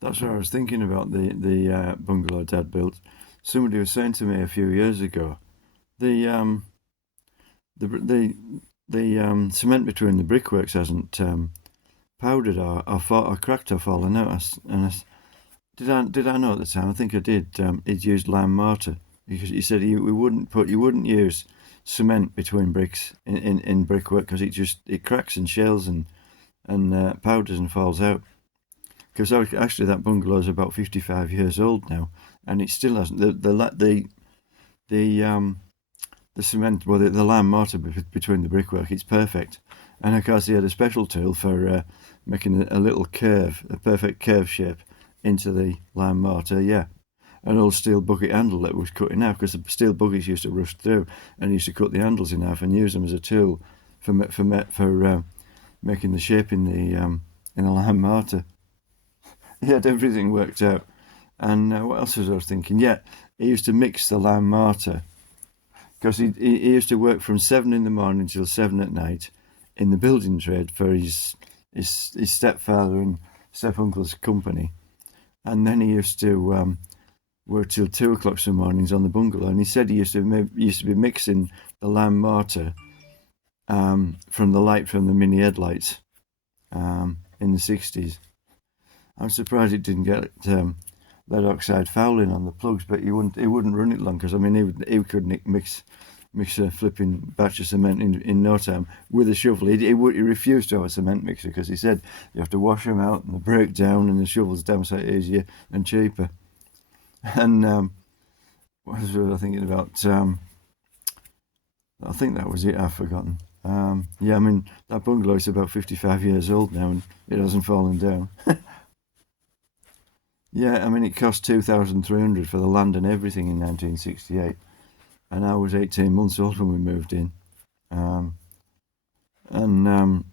That's what I was thinking about the bungalow Dad built. Somebody was saying to me a few years ago, the the cement between the brickworks hasn't powdered or cracked or fallen out. Did I know at the time? I think I did. He'd used lime mortar because he said you wouldn't use cement between bricks in brickwork because it cracks and shells and powders and falls out. Because actually that bungalow is about 55 years old now, and it still hasn't the the cement, well, the lime mortar between the brickwork, it's perfect. And of course, he had a special tool for making a little curve, a perfect curve shape into the lime mortar. Yeah, an old steel bucket handle that was cut in half because the steel buckets used to rust through, and he used to cut the handles in half and use them as a tool for making the shape in the lime mortar. He had everything worked out. And what else was I was thinking? Yeah, he used to mix the lime mortar because he used to work from 7 in the morning till 7 at night in the building trade for his stepfather and step uncle's company, and then he used to work till 2 o'clock some mornings on the bungalow. And he said he used to be mixing the lime mortar from the light from the mini headlights in the 60s. I'm surprised it didn't get lead oxide fouling on the plugs, but he wouldn't run it long because I mean he could mix a flipping batch of cement in no time with a shovel. He refused to have a cement mixer because he said you have to wash them out and they break down, and the shovel's damn sight easier and cheaper. And what was I thinking about? I think that was it. I've forgotten. Yeah, I mean that bungalow is about 55 years old now and it hasn't fallen down. Yeah, I mean it cost 2,300 for the land and everything in 1968, and I was 18 months old when we moved in. Um, and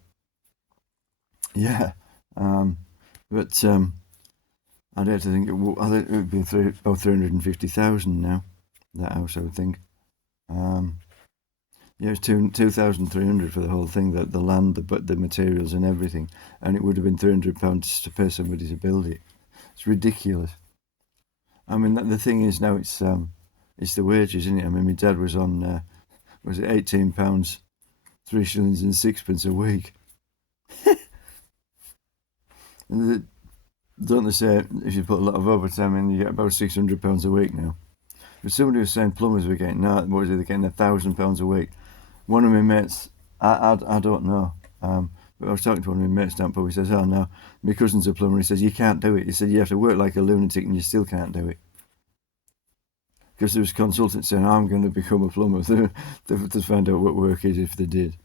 yeah, but I'd have to think I think it would be about 350,000 now. That house, I would think. Um, yeah, it's 2,300 for the whole thing, the land, the materials and everything, and it would have been £300 to pay somebody to build it. It's ridiculous. I mean, the thing is now it's the wages, isn't it? I mean, my dad was on was it £18, 3 shillings and sixpence a week. And don't they say if you put a lot of overtime in, you get about £600 a week now? But somebody was saying plumbers were getting what was it? They're getting £1,000 a week. One of my mates, I don't know. But I was talking to one of my mates down pub. He says, "Oh no, my cousin's a plumber." He says, "You can't do it." He said, "You have to work like a lunatic, and you still can't do it." Because there was consultants saying, "I'm going to become a plumber." To find out what work is if they did.